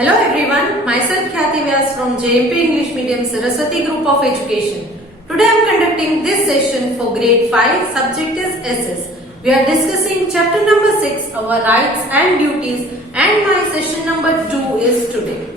Hello everyone, myself Khyati Vyas from JMP English Medium Saraswati Group of Education. Today I am conducting this session for grade 5, subject is SS. We are discussing chapter number 6, our rights and duties, and my session number 2 is today.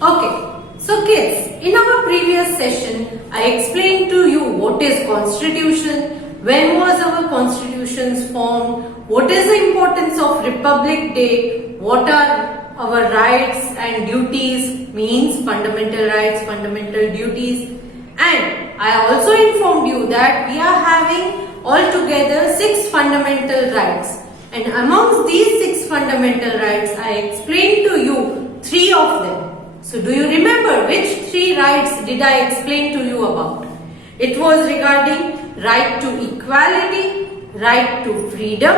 Okay, so kids, in our previous session I explained to you what is constitution, when was our constitutions formed, what is the importance of Republic Day, what are our rights and duties, means fundamental rights, fundamental duties, and I also informed you that we are having altogether 6 fundamental rights, and amongst these 6 fundamental rights I explained to you 3 of them. So do you remember which 3 rights did I explain to you about? It was regarding right to equality, right to freedom,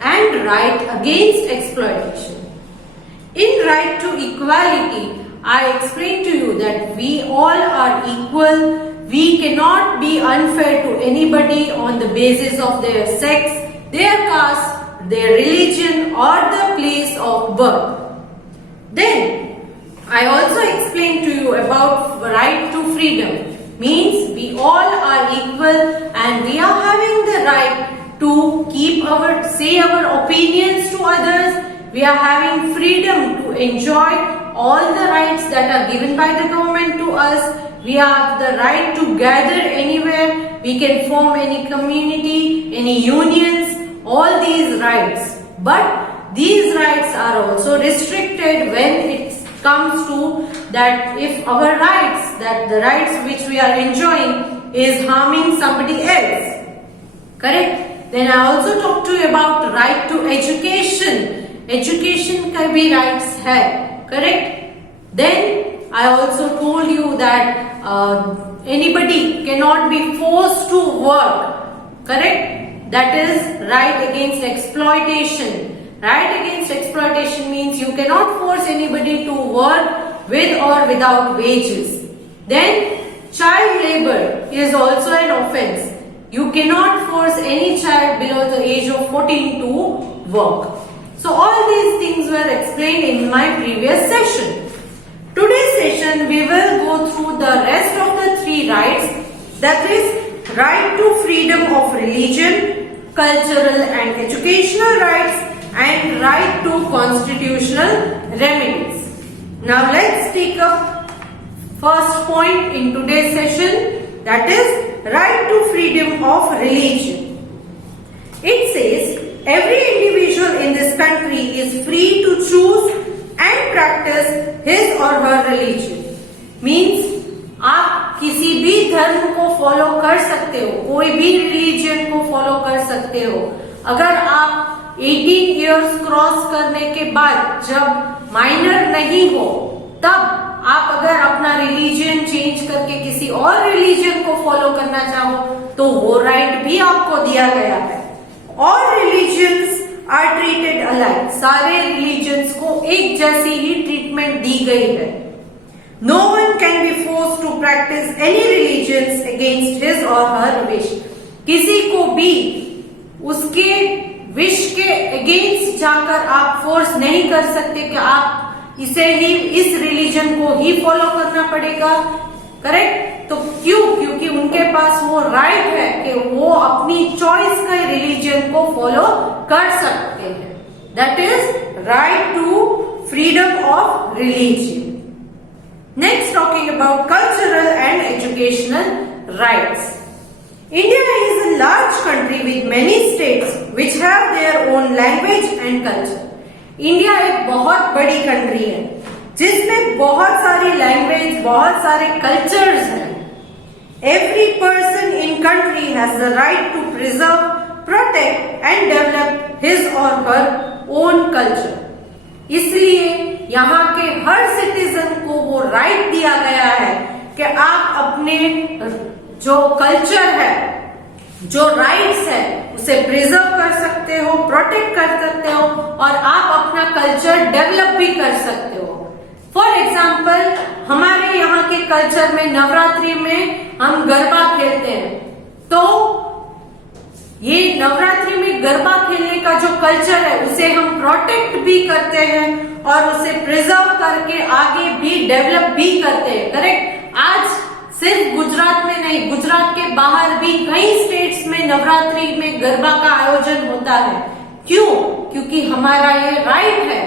and right against exploitation. In right to equality, I explained to you that we all are equal. We cannot be unfair to anybody on the basis of their sex, their caste, their religion, or the place of birth. Then, I also explained to you about right to freedom. Means we all are equal and we are having the right to say our opinions to others. We are having freedom to enjoy all the rights that are given by the government to us. We have the right to gather anywhere. We can form any community, any unions, all these rights. But these rights are also restricted when it comes to that if our rights, that the rights which we are enjoying is harming somebody else. Correct? Then I also talked to you about right to education. Education का भी rights है, correct? Then I also told you that anybody cannot be forced to work, correct? That is right against exploitation. Right against exploitation means you cannot force anybody to work with or without wages. Then child labor is also an offense. You cannot force any child below the age of 14 to work. So all these things were explained in my previous session. Today's session we will go through the rest of the 3 rights, that is right to freedom of religion, cultural and educational rights, and right to constitutional remedies. Now let's take up first point in today's session, that is right to freedom of religion. It says every individual in this country is free to choose and practice his or her religion. Means आप किसी भी धर्म को follow कर सकते हो, कोई भी रिलीजन को फॉलो कर सकते हो. अगर आप 18 इयर्स क्रॉस करने के बाद जब माइनर नहीं हो, तब आप अगर अपना रिलीजन चेंज करके किसी और रिलीजन को फॉलो करना चाहो तो वो राइट भी आपको दिया गया है. All religions are treated alike. सारे religions को एक जैसी ही ट्रीटमेंट दी गई है. No one can be forced to practice any religions against his or her wish. किसी को भी उसके विश के अगेंस्ट जाकर आप फोर्स नहीं कर सकते कि आप इसे ही, इस रिलीजन को ही फॉलो करना पड़ेगा. करेक्ट? तो क्यों? क्योंकि उनके पास वो राइट है कि वो अपनी चॉइस का रिलीजन को फॉलो कर सकते हैं. That is right to freedom of religion. Next talking about cultural and educational rights. India is a large country with many states which have their own language and culture. India एक बहुत बड़ी country है जिसमें बहुत सारी language, बहुत सारे cultures हैं. Every person in country has the right to preserve, protect and develop his or her own culture. इसलिए यहाँ के हर सिटीजन को वो राइट दिया गया है कि आप अपने जो कल्चर है, जो राइट्स है, उसे प्रिजर्व कर सकते हो, प्रोटेक्ट कर सकते हो और आप अपना कल्चर डेवलप भी कर सकते हो. फॉर एग्जाम्पल, हमारे यहाँ के कल्चर में नवरात्रि में हम गरबा खेलते हैं. तो ये नवरात्रि में गरबा खेलने का जो कल्चर है उसे हम प्रोटेक्ट भी करते हैं और उसे प्रिजर्व करके आगे भी डेवलप भी करते हैं। करेक्ट। आज सिर्फ गुजरात में नहीं, गुजरात के बाहर भी कई स्टेट्स में नवरात्रि में गरबा का आयोजन होता है। क्यों? क्योंकि हमारा ये राइट है,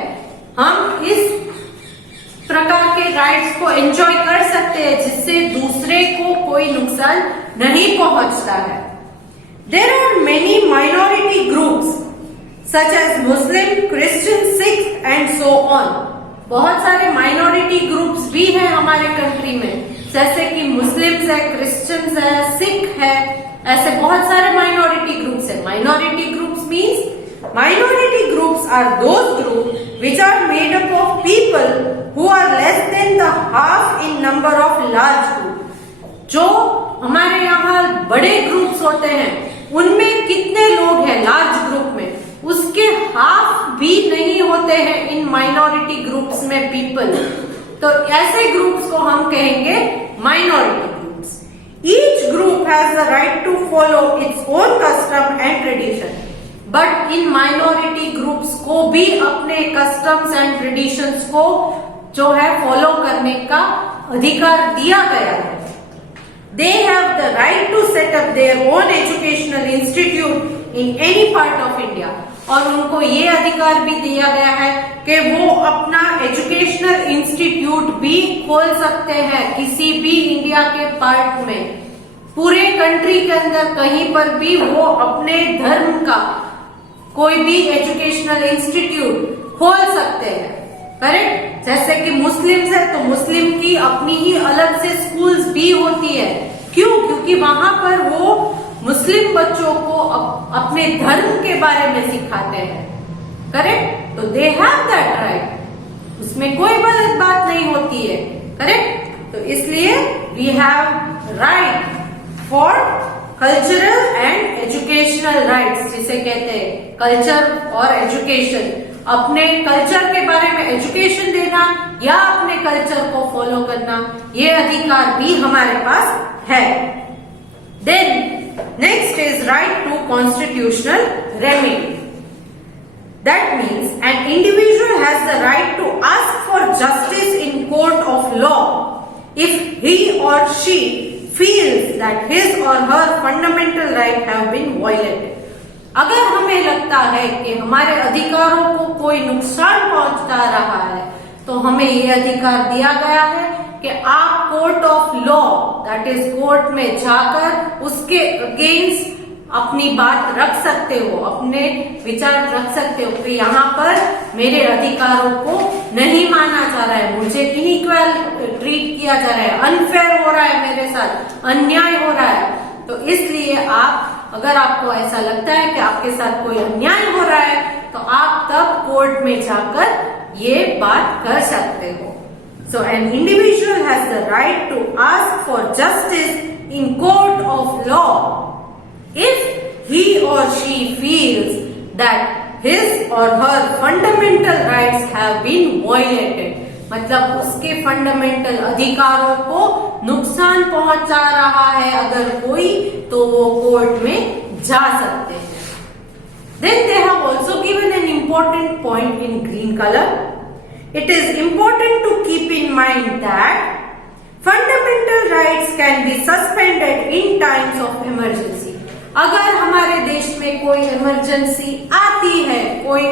हम इस प्रकार के राइट्स को एंजॉय कर सकते हैं जिससे दूसरे को कोई नुकसान नहीं पहुंचता है। There are many minority groups such as Muslim, Christian, Sikh and so on. बहुत सारे माइनॉरिटी ग्रुप्स भी हैं हमारे कंट्री में, जैसे कि मुस्लिम्स है, क्रिश्चियंस है, सिख है, ऐसे बहुत सारे माइनॉरिटी ग्रुप्स है। Minority groups means minority groups are those groups which are made up of people who are less than the half in number of large group. जो हमारे यहाँ बड़े ग्रुप्स होते हैं उनमें कितने लोग हैं लार्ज ग्रुप में, उसके हाफ भी नहीं होते हैं इन माइनॉरिटी ग्रुप्स में पीपल। तो ऐसे ग्रुप्स को हम कहेंगे minority groups. Each group has the right to follow its own custom and tradition, but इन माइनॉरिटी ग्रुप्स को भी अपने कस्टम्स एंड ट्रेडिशंस को जो है फॉलो करने का अधिकार दिया गया है। They have the right to set up their own educational institute in any part of India, और उनको ये अधिकार भी दिया गया है कि वो अपना एजुकेशनल इंस्टीट्यूट भी खोल सकते हैं किसी भी इंडिया के पार्ट में। पूरे कंट्री के अंदर कहीं पर भी वो अपने धर्म का कोई भी एजुकेशनल इंस्टीट्यूट खोल सकते हैं। करेक्ट। जैसे कि मुस्लिम्स है तो मुस्लिम की अपनी ही अलग से स्कूल्स भी होती है। क्यों? क्योंकि वहां पर वो मुस्लिम बच्चों को अपने धर्म के बारे में सिखाते हैं। करेक्ट। तो दे हैव दैट राइट, उसमें कोई गलत बात नहीं होती है। करेक्ट। तो इसलिए we have right for cultural and educational rights, जिसे कहते हैं कल्चर और एजुकेशन। अपने कल्चर के बारे में एजुकेशन देना या अपने कल्चर को फॉलो करना, ये अधिकार भी हमारे पास है। Then next is right to constitutional remedy. That means an individual has the right to ask for justice in court of law if he or she feels that his or her fundamental right have been violated. अगर हमें लगता है कि हमारे अधिकारों को कोई नुकसान पहुंचा रहा है तो हमें ये अधिकार दिया गया है कि आप court of law, that is court में जाकर उसके अगेंस्ट अपनी बात रख सकते हो, अपने विचार रख सकते हो कि यहाँ पर मेरे अधिकारों को नहीं माना जा रहा है, मुझे इनइक्वल ट्रीट किया जा रहा है, अनफेयर हो रहा है, मेरे साथ अन्याय हो रहा है। तो इसलिए आप, अगर आपको ऐसा लगता है कि आपके साथ कोई अन्याय हो रहा है तो आप तब कोर्ट में जाकर ये बात कर सकते हो। So an individual has the right to ask for justice in court of law if he or she feels that his or her fundamental rights have been violated, मतलब उसके फंडामेंटल अधिकारों को नुकसान पहुंचा रहा है अगर कोई, तो वो कोर्ट में जा सकते हैं। Then they have also given an important point in green color. It is important to keep in mind that fundamental rights can be suspended in times of emergency. अगर हमारे देश में कोई इमरजेंसी आती है, कोई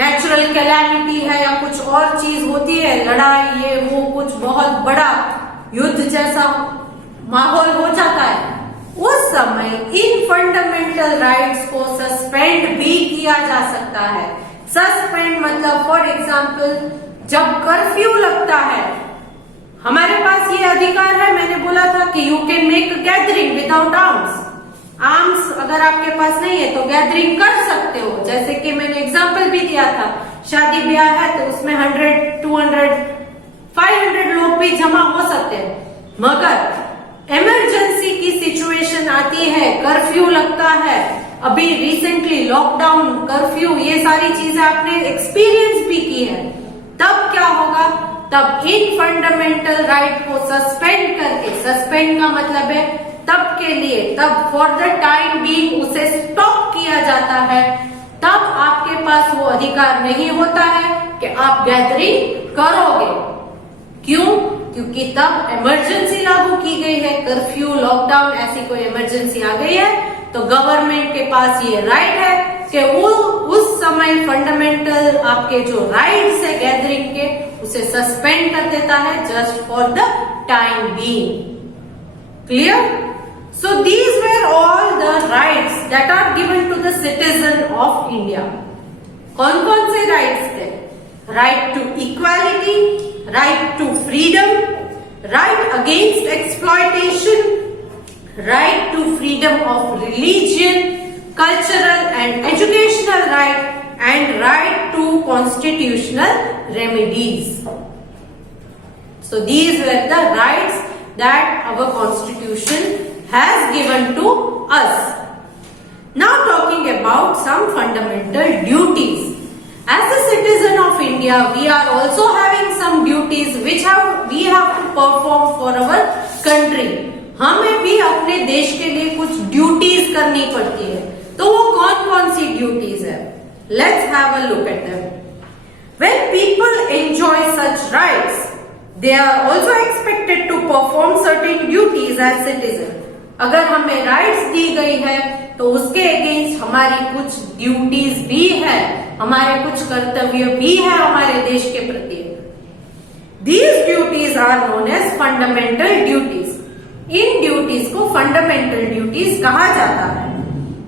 नेचुरल कैलामिटी है या कुछ और चीज होती है, लड़ाई ये वो, कुछ बहुत बड़ा युद्ध जैसा माहौल हो जाता है, उस समय इन फंडामेंटल राइट्स को सस्पेंड भी किया जा सकता है। सस्पेंड मतलब फॉर एग्जाम्पल जब कर्फ्यू लगता है, हमारे पास ये अधिकार है, मैंने बोला था कि you can make a gathering without arms अगर आपके पास नहीं है तो गैदरिंग कर सकते हो। जैसे कि मैंने एग्जांपल भी दिया था, शादी ब्याह है तो उसमें 100, 200, 500 लोग भी जमा हो सकते हैं। मगर इमरजेंसी की सिचुएशन आती है, कर्फ्यू लगता है, अभी रिसेंटली लॉकडाउन, कर्फ्यू, ये सारी चीजें आपने एक्सपीरियंस भी की है, तब क्या होगा? तब इन फंडामेंटल राइट को सस्पेंड करके, सस्पेंड का मतलब है तब के लिए, तब फॉर द टाइम बीइंग उसे स्टॉप किया जाता है, तब आपके पास वो अधिकार नहीं होता है कि आप गैदरिंग करोगे। क्यों? क्योंकि तब इमरजेंसी लागू की गई है, कर्फ्यू, लॉकडाउन, ऐसी कोई इमरजेंसी आ गई है, तो गवर्नमेंट के पास ये राइट है कि वो उस समय फंडामेंटल आपके जो राइट्स है गैदरिंग के, उसे सस्पेंड कर देता है just for the time being. Clear? So these were all the rights that are given to the citizen of India. कौन-कौन से rights थे? Right to equality, right to freedom, right against exploitation, right to freedom of religion, cultural and educational right, and right to constitutional remedies. So these were the rights that our constitution has given to us. Now talking about some fundamental duties. As a citizen of India, we are also having some duties which we have to perform for our country. हमें भी अपने देश के लिए कुछ duties करनी पड़ती है। तो वो कौन कौन सी ड्यूटीज है? Let's have a look at them. When people enjoy such rights, they are also expected to perform certain duties as citizens. अगर हमें राइट्स दी गई है तो उसके अगेंस्ट हमारी कुछ ड्यूटीज भी है, हमारे कुछ कर्तव्य भी है हमारे देश के प्रति। These duties are known as fundamental duties. In duties को फंडामेंटल ड्यूटीज कहा जाता है।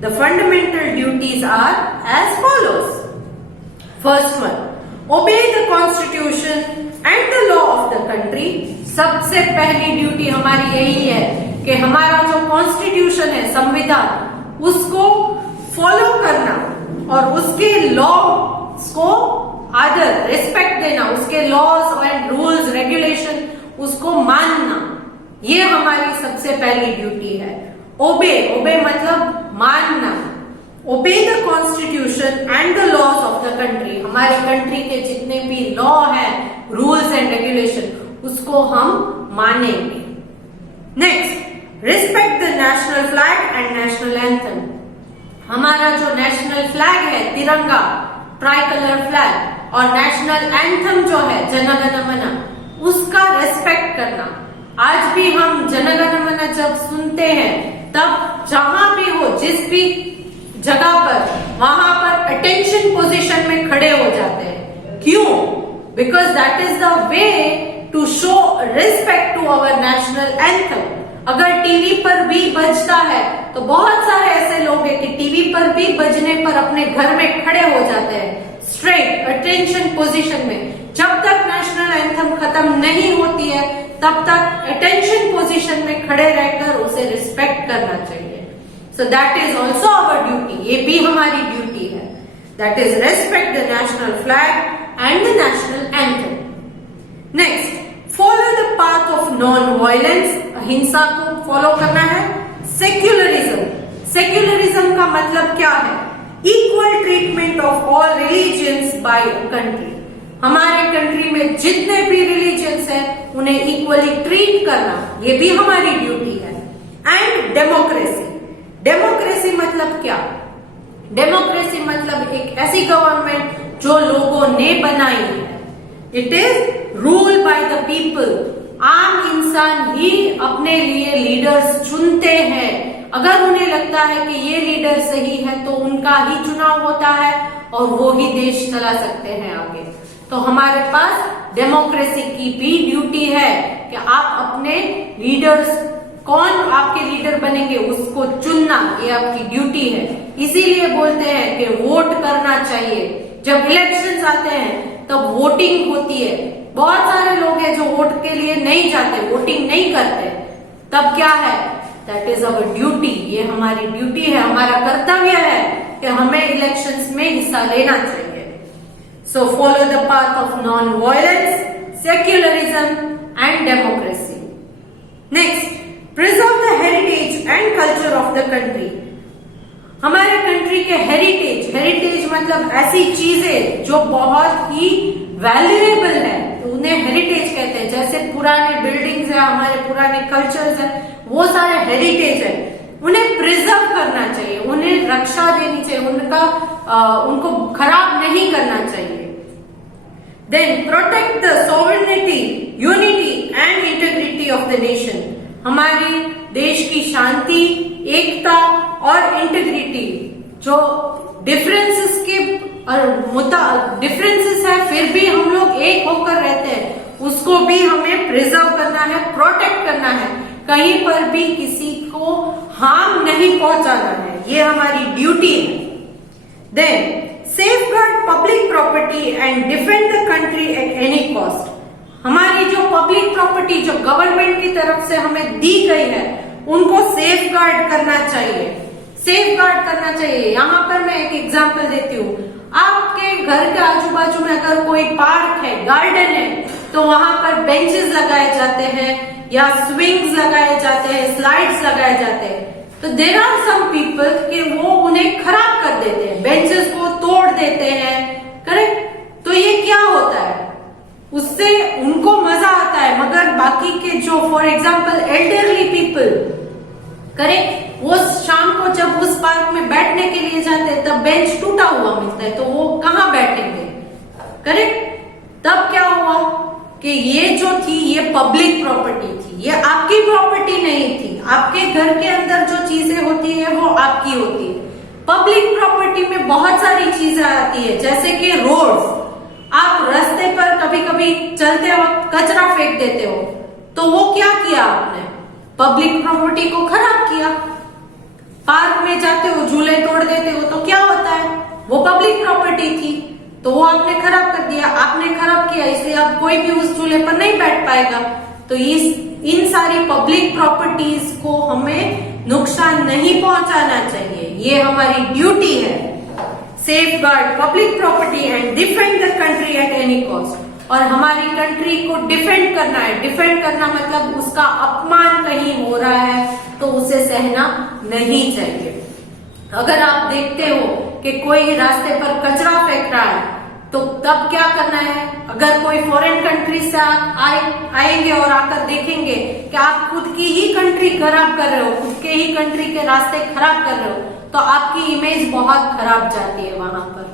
The fundamental duties are as follows. First one, obey the constitution and the law of the country. सबसे पहली ड्यूटी हमारी यही है कि हमारा जो कॉन्स्टिट्यूशन है, संविधान, उसको फॉलो करना और उसके लॉज को आदर, रिस्पेक्ट देना, उसके लॉज एंड रूल्स, रेगुलेशन, उसको मानना, ये हमारी सबसे पहली ड्यूटी है। ओबे मतलब मानना। Obey the constitution and the laws of the country. हमारे कंट्री के जितने भी लॉ है, रूल्स एंड रेगुलेशन, उसको हम मानेंगे। Next, respect the national flag and national anthem. हमारा जो नेशनल फ्लैग है, तिरंगा, ट्राई कलर फ्लैग, और नेशनल एंथम जो है, जन गण मन, उसका रेस्पेक्ट करना। आज भी हम जन गण मन जब सुनते हैं, तब जहां भी हो, जिस भी जगह पर, वहां पर अटेंशन पोजीशन में खड़े हो जाते हैं। क्यों? Because that is the way to show respect to our national anthem. अगर टीवी पर भी बजता है तो बहुत सारे ऐसे लोग हैं कि टीवी पर भी बजने पर अपने घर में खड़े हो जाते हैं, स्ट्रेट अटेंशन पोजीशन में। जब तक नेशनल एंथम खत्म नहीं होती है, तब तक अटेंशन पोजीशन में खड़े रहकर उसे रिस्पेक्ट करना चाहिए। So that is also our duty. ये भी हमारी ड्यूटी है। That is respect the national flag and the national anthem. Next, follow the path of non violence. अहिंसा को फॉलो करना है। सेक्युलरिज्म। सेक्युलरिज्म का मतलब क्या है? Equal treatment of all religions by country. हमारे कंट्री में जितने भी रिलीजियंस हैं, उन्हें इक्वली ट्रीट करना, ये भी हमारी ड्यूटी है। And democracy. डेमोक्रेसी मतलब क्या? डेमोक्रेसी मतलब एक ऐसी गवर्नमेंट जो लोगों ने बनाई है। It is rule by the people. आम इंसान ही अपने लिए लीडर्स चुनते हैं। अगर उन्हें लगता है कि ये लीडर सही है, तो उनका ही चुनाव होता है और वो ही देश चला सकते हैं आगे। तो हमारे पास डेमोक्रेसी की भी ड्यूटी है कि आप अपने लीडर्स, कौन आपके लीडर बनेंगे, उसको चुनना, ये आपकी ड्यूटी है। इसीलिए बोलते हैं कि वोट करना चाहिए। जब इलेक्शंस आते हैं तब वोटिंग होती है। बहुत सारे लोग हैं जो वोट के लिए नहीं जाते, वोटिंग नहीं करते। तब क्या है? That is our duty. ये हमारी ड्यूटी है, हमारा कर्तव्य है कि हमें इलेक्शंस में हिस्सा लेना चाहिए। So follow the path of non-violence, secularism and democracy. Next, preserve the heritage and culture of the country. हमारे कंट्री के हेरिटेज मतलब ऐसी चीजें जो बहुत ही वैल्यूएबल है, तो उन्हें हेरिटेज कहते हैं। जैसे पुराने बिल्डिंग्स है, हमारे पुराने कल्चर्स है, वो सारे हेरिटेज है। उन्हें प्रिजर्व करना चाहिए, उन्हें रक्षा देनी चाहिए, उनको खराब नहीं करना चाहिए। Then protect the sovereignty, unity and integrity of the nation. हमारी देश की शांति, एकता और इंटीग्रिटी, जो डिफरेंसेस के डिफरेंसेस है फिर भी हम लोग एक होकर रहते हैं, उसको भी हमें प्रिजर्व करना है, प्रोटेक्ट करना है, कहीं पर भी किसी को हार्म नहीं पहुंचाना है, ये हमारी ड्यूटी है। Then safeguard public property and defend the country at any cost. हमारी जो पब्लिक प्रॉपर्टी जो गवर्नमेंट की तरफ से हमें दी गई है उनको सेफगार्ड करना चाहिए, सेफगार्ड करना चाहिए। यहाँ पर मैं एक एग्जांपल देती हूँ। आपके घर के आजू बाजू में अगर कोई पार्क है, गार्डन है, तो वहां पर बेंचेस लगाए जाते हैं या स्विंग्स लगाए जाते हैं, स्लाइड्स लगाए जाते हैं। तो देयर आर सम पीपल कि वो उन्हें खराब कर देते हैं, बेंचेस को तोड़ देते हैं, करेक्ट। तो ये क्या होता है, उससे उनको मजा आता है, मगर बाकी के जो for example elderly people, correct, वो शाम को जब उस पार्क में बैठने के लिए जाते हैं तब बेंच टूटा हुआ मिलता है, तो वो कहाँ बैठेंगे, करेक्ट। तब क्या हुआ कि ये जो थी ये पब्लिक प्रॉपर्टी थी, ये आपकी प्रॉपर्टी नहीं थी। आपके घर के अंदर जो चीजें होती है वो आपकी होती है। पब्लिक प्रॉपर्टी में बहुत सारी चीजें आती है, जैसे कि रोड्स। आप रास्ते पर कभी कभी चलते वक्त कचरा फेंक देते हो, तो वो क्या किया आपने, पब्लिक प्रॉपर्टी को खराब किया। पार्क में जाते हो, झूले तोड़ देते हो, तो क्या होता है, वो पब्लिक प्रॉपर्टी थी, तो वो आपने खराब कर दिया। आपने खराब किया इसलिए आप कोई भी उस झूले पर नहीं बैठ पाएगा। तो इन सारी पब्लिक प्रॉपर्टीज को हमें नुकसान नहीं पहुंचाना चाहिए, ये हमारी ड्यूटी है। Safeguard public property and defend the country at any cost. और हमारी कंट्री को डिफेंड करना है। डिफेंड करना मतलब उसका अपमान कहीं हो रहा है तो उसे सहना नहीं चाहिए। अगर आप देखते हो कि कोई रास्ते पर कचरा फेंक रहा है तो तब क्या करना है, अगर कोई फॉरेन कंट्री से आएंगे और आकर देखेंगे कि आप खुद की ही कंट्री खराब कर रहे हो, खुद के ही कंट्री के रास्ते खराब कर रहे हो, तो आपकी इमेज बहुत खराब जाती है वहां पर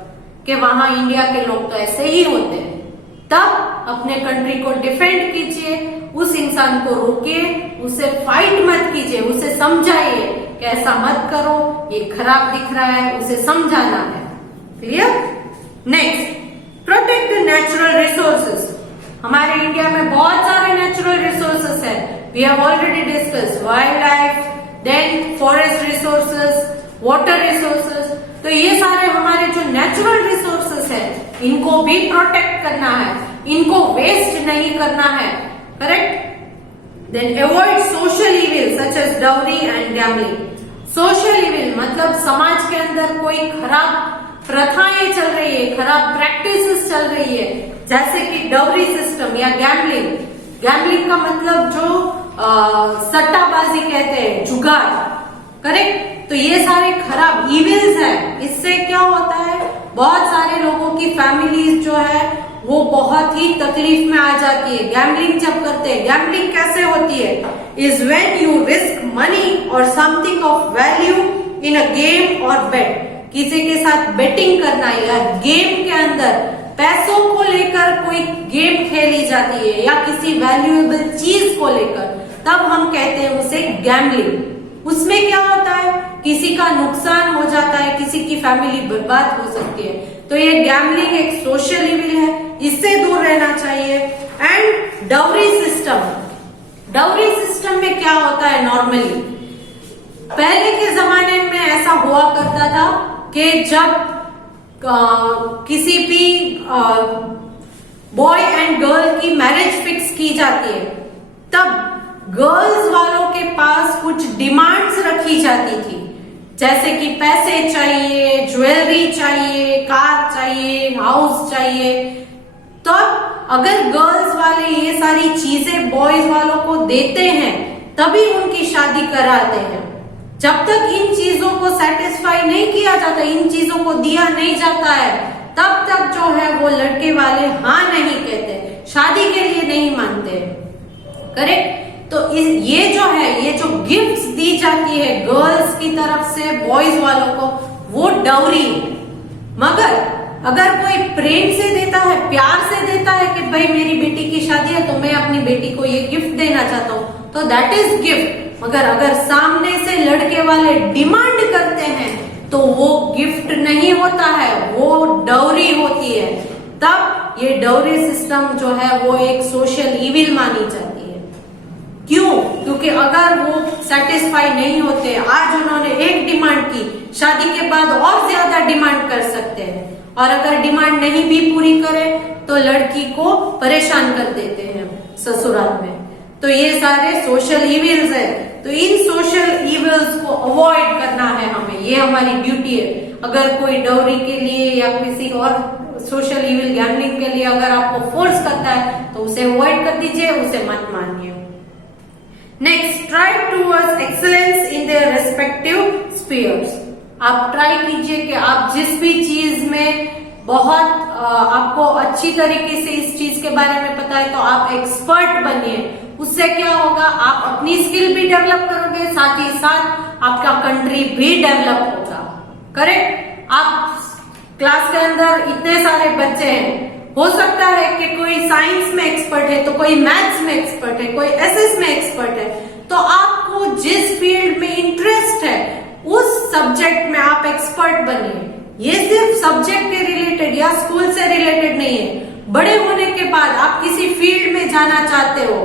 कि वहां इंडिया के लोग तो ऐसे ही होते हैं। तब अपने कंट्री को डिफेंड कीजिए, उस इंसान को रोकिए, उसे फाइट मत कीजिए, उसे समझाइए कि ऐसा मत करो, ये खराब दिख रहा है, उसे समझाना है। Clear. Next, protect the natural resources. हमारे इंडिया में बहुत सारे नेचुरल रिसोर्सेज है। We have already discussed wildlife, then forest resources, water resources. तो ये सारे हमारे जो नेचुरल रिसोर्सेज है इनको भी प्रोटेक्ट करना है, इनको वेस्ट नहीं करना है, correct. Then avoid social evil such as dowry and gambling. Social evil मतलब समाज के अंदर कोई खराब प्रथाएं चल रही है, खराब प्रैक्टिसेस चल रही है, जैसे कि डाउरी सिस्टम या गैम्बलिंग। गैम्बलिंग का मतलब जो सट्टाबाजी कहते हैं, जुगाड़, करेक्ट। तो ये सारे खराब इविल्स हैं। इससे क्या होता है, बहुत सारे लोगों की फैमिलीज जो है वो बहुत ही तकलीफ में आ जाती है गैम्बलिंग जब करते हैं। गैम्बलिंग कैसे होती है, is when you risk money और something of value in a game और बेट। किसी के साथ बेटिंग करना या गेम के अंदर पैसों को लेकर कोई गेम खेली जाती है या किसी वैल्यूएबल चीज को लेकर, तब हम कहते हैं उसे गैम्बलिंग। उसमें क्या होता है, किसी का नुकसान हो जाता है, किसी की फैमिली बर्बाद हो सकती है। तो ये गैम्बलिंग एक सोशल इविल है, इससे दूर रहना चाहिए। And dowry system, dowry system में क्या होता है, नॉर्मली पहले के जमाने में ऐसा हुआ करता था कि जब किसी भी बॉय एंड गर्ल की मैरिज फिक्स की जाती है तब गर्ल्स वालों के पास कुछ डिमांड्स रखी जाती थी, जैसे कि पैसे चाहिए, ज्वेलरी चाहिए, कार चाहिए, हाउस चाहिए। तो अगर गर्ल्स वाले ये सारी चीजें बॉयज वालों को देते हैं तभी उनकी शादी कराते हैं। जब तक इन चीजों को सेटिस्फाई नहीं किया जाता, इन चीजों को दिया नहीं जाता है, तब तक जो है वो लड़के वाले हाँ नहीं कहते, शादी के लिए नहीं मानते, करेक्ट। ये जो गिफ्ट्स दी जाती है गर्ल्स की तरफ से बॉयज वालों को, वो डाउरी है। मगर अगर कोई प्रेम से देता है, प्यार से देता है कि भाई मेरी बेटी की शादी है तो मैं अपनी बेटी को ये गिफ्ट देना चाहता हूँ, तो दैट इज गिफ्ट। मगर अगर सामने से लड़के वाले डिमांड करते हैं तो वो गिफ्ट नहीं होता है, वो डाउरी होती है। तब ये डाउरी सिस्टम जो है वो एक सोशल इविल मानी जाती है। क्यों? क्योंकि अगर वो सेटिस्फाई नहीं होते, आज उन्होंने एक डिमांड की, शादी के बाद और ज्यादा डिमांड कर सकते हैं, और अगर डिमांड नहीं भी पूरी करे तो लड़की को परेशान कर देते हैं ससुराल में। तो ये सारे सोशल इविल्स है। तो इन सोशल इविल्स को अवॉइड करना है हमें, ये हमारी ड्यूटी है। अगर कोई डाउरी के लिए या किसी और सोशल इविल गैम्बलिंग के लिए अगर आपको फोर्स करता है तो उसे अवॉइड कर दीजिए, उसे मत मानिए। Next, try towards excellence in their respective spheres. आप ट्राई कीजिए कि आप जिस भी चीज में बहुत आपको अच्छी तरीके से इस चीज के बारे में पता है तो आप एक्सपर्ट बनिए। उससे क्या होगा, आप अपनी स्किल भी डेवलप करोगे, साथ ही साथ आपका कंट्री भी डेवलप होगा। करेक्ट? आप क्लास के अंदर इतने सारे बच्चे हैं, हो सकता है कि कोई साइंस में एक्सपर्ट है तो कोई मैथ्स में एक्सपर्ट है, कोई एसएस में एक्सपर्ट है। तो आपको जिस फील्ड में इंटरेस्ट है उस सब्जेक्ट में आप एक्सपर्ट बनिए। ये सिर्फ सब्जेक्ट के रिलेटेड या स्कूल से रिलेटेड नहीं है। बड़े होने के बाद आप किसी फील्ड में जाना चाहते हो,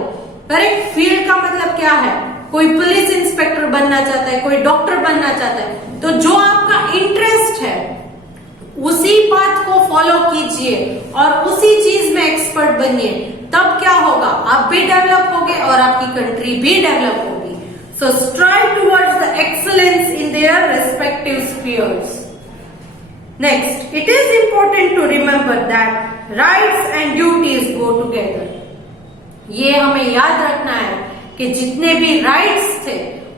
करेक्ट? फील्ड का मतलब क्या है? कोई पुलिस इंस्पेक्टर बनना चाहता है, कोई डॉक्टर बनना चाहता है, तो जो आपका इंटरेस्ट है उसी बात को फॉलो कीजिए और उसी चीज में एक्सपर्ट बनिए। तब क्या होगा, आप भी डेवलप होगे और आपकी कंट्री भी डेवलप होगी। So strive towards the excellence in their respective spheres. Next, it is important to remember that rights and duties go together. ये हमें याद रखना है कि जितने भी राइट्स थे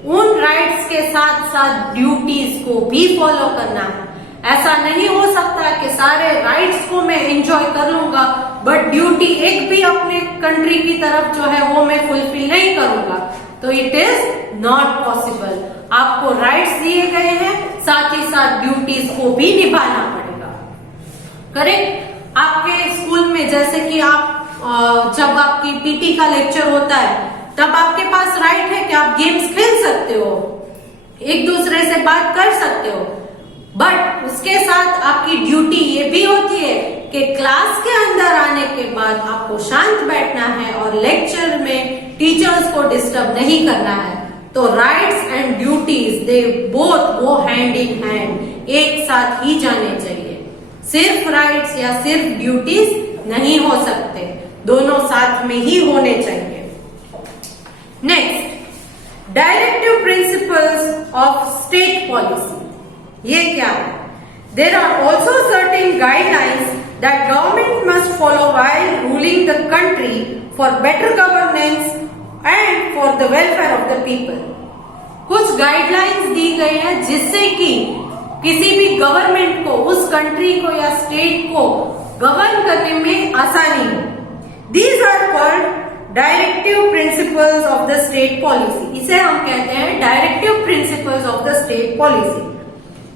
उन राइट्स के साथ साथ ड्यूटीज को भी फॉलो करना है। ऐसा नहीं हो सकता कि सारे राइट्स को मैं एंजॉय कर लूंगा बट ड्यूटी एक भी अपने कंट्री की तरफ जो है वो मैं फुलफिल नहीं करूंगा, तो इट इज नॉट पॉसिबल। आपको राइट्स दिए गए हैं, साथ ही साथ ड्यूटीज को भी निभाना पड़ेगा। करेक्ट? आपके स्कूल में जैसे कि आप जब आपकी पीटी का लेक्चर होता है तब आपके पास राइट है कि आप गेम्स खेल सकते हो, एक दूसरे से बात कर सकते हो, बट उसके साथ आपकी ड्यूटी ये भी होती है कि क्लास के अंदर आने के बाद आपको शांत बैठना है और लेक्चर में टीचर्स को डिस्टर्ब नहीं करना है। तो rights and duties they both go hand in hand, एक साथ ही जाने चाहिए। सिर्फ राइट्स या सिर्फ ड्यूटीज नहीं हो सकते, दोनों साथ में ही होने चाहिए। Next, directive principles of state policy. ये क्या है? There are also certain guidelines that government must follow while ruling the country for better governance and for the welfare of the people. कुछ गाइडलाइंस दी गई है जिससे कि किसी भी गवर्नमेंट को उस कंट्री को या स्टेट को गवर्न करने में आसानी हो। These are called directive principles of the state policy. इसे हम कहते हैं directive principles of the state policy.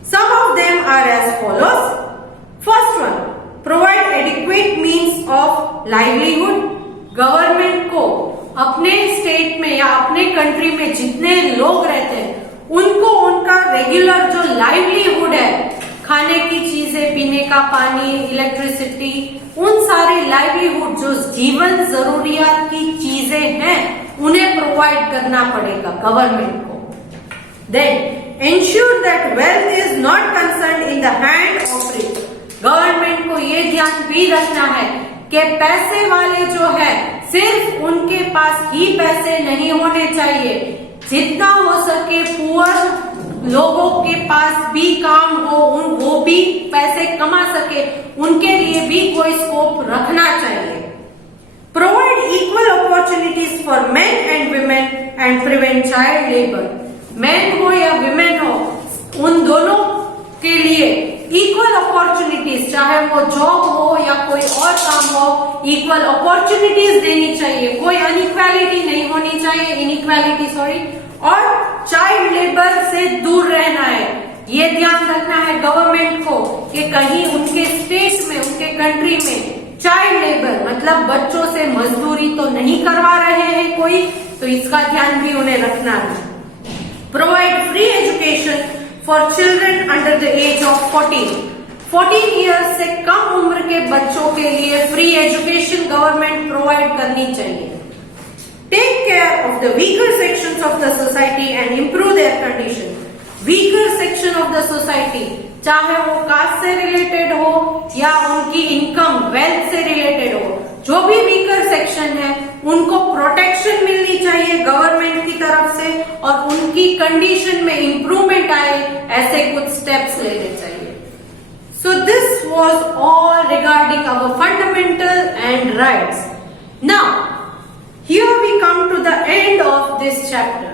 Some of them are as follows. First one, provide adequate means of livelihood. Government को अपने स्टेट में या अपने कंट्री में जितने लोग रहते हैं उनको उनका रेगुलर जो लाइवलीहुड है, खाने की चीजें, पीने का पानी, इलेक्ट्रिसिटी, उन सारी लाइवलीहुड जो जीवन जरूरियात की चीजें हैं उन्हें प्रोवाइड करना पड़ेगा गवर्नमेंट को। Then ensure that wealth is not concerned in the hand of rich. Government को ये ध्यान भी रखना है कि पैसे वाले जो है सिर्फ उनके पास ही पैसे नहीं होने चाहिए, जितना हो सके पुअर लोगों के पास भी काम हो, वो भी पैसे कमा सके, उनके लिए भी कोई स्कोप रखना चाहिए। Provide equal opportunities for main and women and prevent child labour. Man हो या विमेन हो, उन दोनों के लिए इक्वल अपॉर्चुनिटीज, चाहे वो जॉब हो या कोई और काम हो, इक्वल अपॉर्चुनिटीज देनी चाहिए। कोई अनइक्वालिटी नहीं होनी चाहिए। चाहिए, इनइक्वालिटी सॉरी, और चाइल्ड लेबर से दूर रहना है। ये ध्यान रखना है गवर्नमेंट को कि कहीं उनके स्टेट में, उनके कंट्री में चाइल्ड लेबर मतलब बच्चों से मजदूरी तो नहीं करवा रहे हैं कोई, तो इसका ध्यान भी उन्हें रखना है। Provide free education for children under the age of 14 years से कम उम्र के बच्चों के लिए फ्री एजुकेशन गवर्नमेंट प्रोवाइड करनी चाहिए। Take care of the weaker sections of the society and improve their condition. Weaker section of the society, चाहे वो कास्ट से रिलेटेड हो या उनकी इनकम वेल्थ से रिलेटेड हो, जो भी वीकर सेक्शन है उनको प्रोटेक्शन मिलनी चाहिए गवर्नमेंट की तरफ से और उनकी कंडीशन में इंप्रूवमेंट आए, ऐसे कुछ स्टेप्स लेने चाहिए। So this was all regarding our fundamental and rights. Now, here we come to the end of this chapter.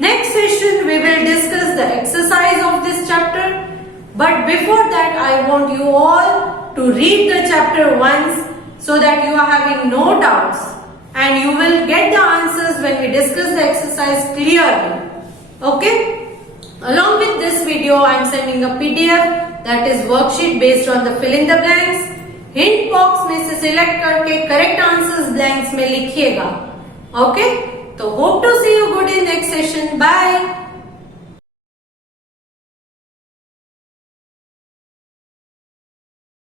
Next session we will discuss the exercise of this chapter. But before that I want you all to read the chapter once so that you are having no doubts and you will get the answers when we discuss the exercise clearly. Okay? Along with this video I am sending a PDF that is worksheet based on the fill in the blanks. Hint box में से select करके correct answers blanks में लिखिएगा. Okay? तो hope to see you good in next session. Bye.